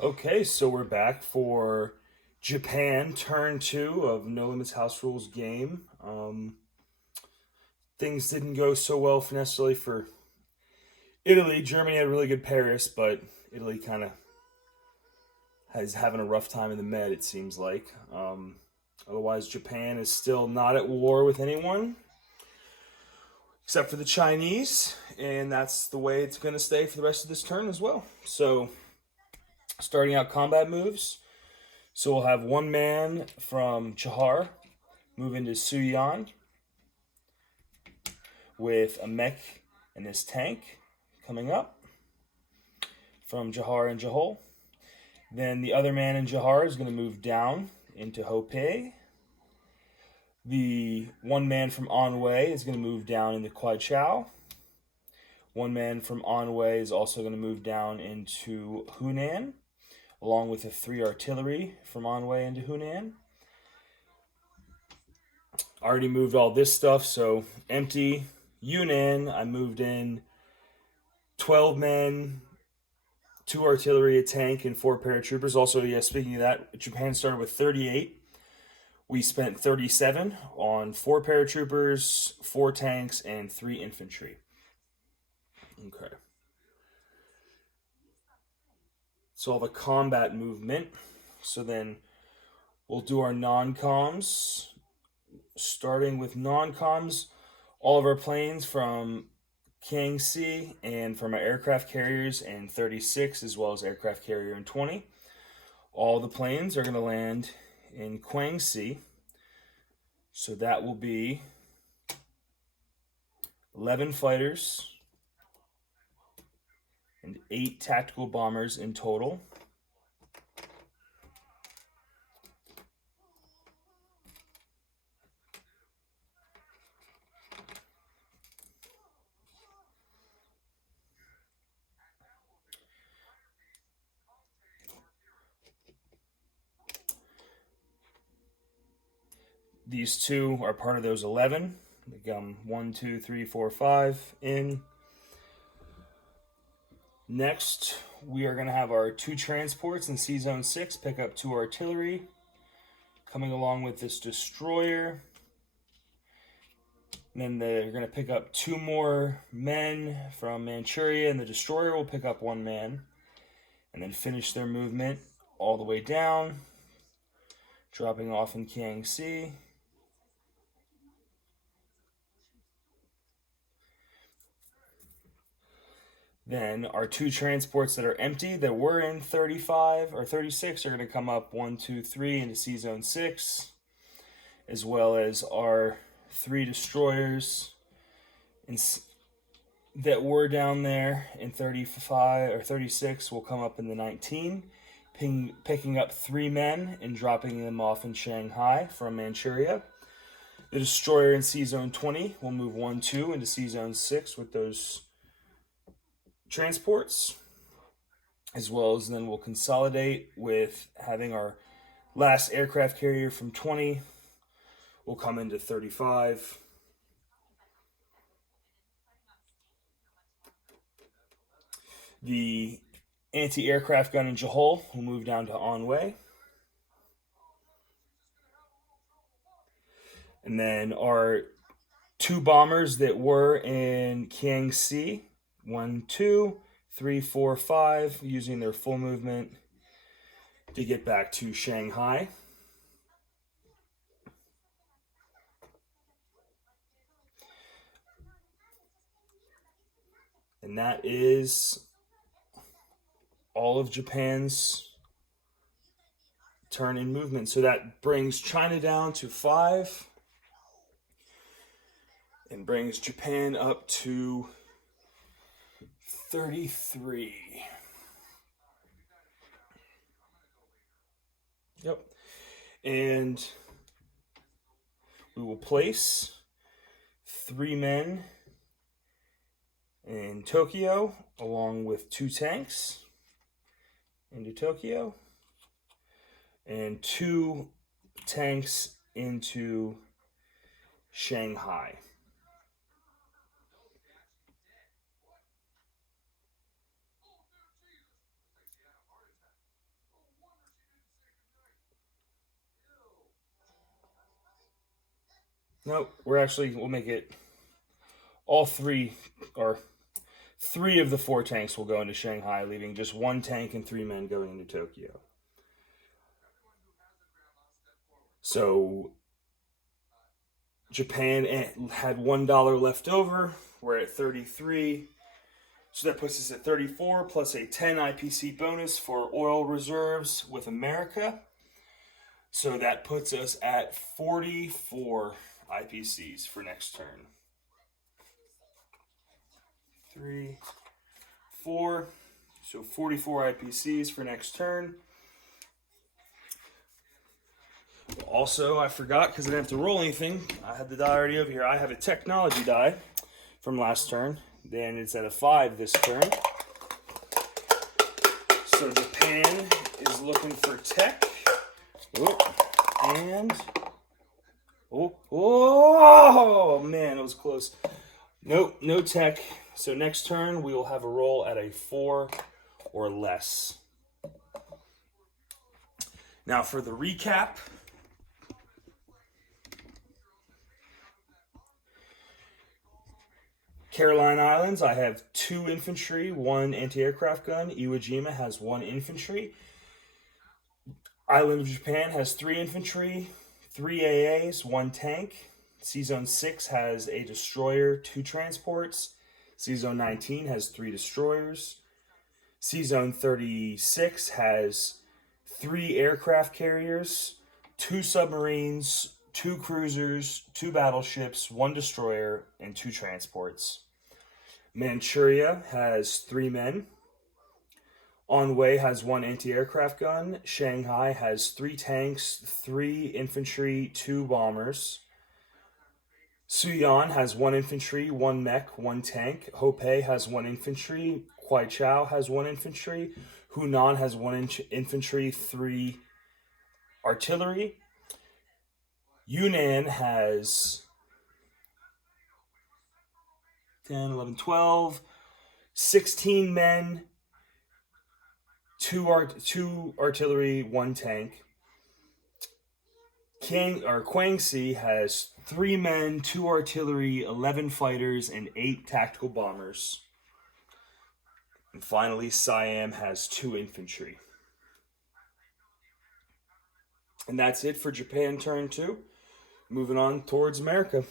Okay, so we're back for Japan turn two of No Limits House Rules game. Things didn't go so well necessarily for Italy. Germany had a really good Paris, but Italy kind of is having a rough time in the Med, it seems like. Otherwise, Japan is still not at war with anyone except for the Chinese, and that's the way it's going to stay for the rest of this turn as well. So, starting out combat moves. So we'll have one man from Chahar move into Suyan with a mech and this tank coming up from Jahar and Jahol. Then the other man in Jahar is going to move down into Hope. The one man from Anwei is going to move down into Kwai Chao. One man from Anwei is also going to move down into Hunan, along with the 3 artillery from Anwei into Hunan. Already moved all this stuff, so empty. Yunnan, I moved in 12 men, 2 artillery, a tank, and 4 paratroopers. Also, speaking of that, Japan started with 38. We spent 37 on 4 paratroopers, 4 tanks, and 3 infantry. Okay. So all the combat movement. So then we'll do our non-coms. Starting with non-coms, all of our planes from Kiangsi and from our aircraft carriers in 36 as well as aircraft carrier in 20. All the planes are going to land in Kwangsi. So that will be 11 fighters and 8 tactical bombers in total. These 2 are part of those 11. They come 1, 2, 3, 4, 5 in. Next, we are going to have our 2 transports in C Zone 6 pick up 2 artillery. Coming along with this destroyer. And then they're going to pick up 2 more men from Manchuria, and the destroyer will pick up 1 man. And then finish their movement all the way down, dropping off in Kiangsi. Then our 2 transports that are empty that were in 35 or 36 are going to come up 1, 2, 3 into C Zone 6, as well as our 3 destroyers that were down there in 35 or 36 will come up in the 19, picking up 3 men and dropping them off in Shanghai from Manchuria. The destroyer in C Zone 20 will move 1, 2 into C Zone 6 with those transports, as well as then we'll consolidate with having our last aircraft carrier from 20 will come into 35. The anti-aircraft gun in Jahol will move down to Anwei. And then our 2 bombers that were in Kiangsi, 1, 2, 3, 4, 5, using their full movement to get back to Shanghai. And that is all of Japan's turn in movement. So that brings China down to 5 and brings Japan up to 33. Yep. And we will place 3 men in Tokyo, along with 2 tanks into Tokyo, and 2 tanks into Shanghai. Nope, we'll make it all three, or three of the four tanks will go into Shanghai, leaving just one tank and 3 men going into Tokyo. So Japan had $1 left over. We're at 33. So that puts us at 34 plus a 10 IPC bonus for oil reserves with America. So that puts us at 44 IPCs for next turn. 3, 4. So 44 IPCs for next turn. Also, I forgot because I didn't have to roll anything. I had the die already over here. I have a technology die from last turn. Then it's at a 5 this turn. So Japan is looking for tech. Oh man, it was close. Nope, no tech. So next turn we will have a roll at a 4 or less. Now for the recap. Caroline Islands, I have 2 infantry, 1 anti-aircraft gun. Iwo Jima has 1 infantry. Island of Japan has 3 infantry, 3 AAs, 1 tank. C-Zone 6 has a destroyer, 2 transports. C-Zone 19 has 3 destroyers. C-Zone 36 has 3 aircraft carriers, 2 submarines, 2 cruisers, 2 battleships, 1 destroyer, and 2 transports. Manchuria has 3 men. Anhui has 1 anti-aircraft gun. Shanghai has 3 tanks, 3 infantry, 2 bombers. Suyan has 1 infantry, 1 mech, 1 tank. Hopei has 1 infantry. Kwaichao has 1 infantry. Hunan has 1 infantry, 3 artillery. Yunnan has 10, 11, 12, 16 men, 2 artillery, 1 tank. Guangxi has 3 men, 2 artillery, 11 fighters, and 8 tactical bombers. And finally, Siam has 2 infantry. And that's it for Japan turn 2. Moving on towards America.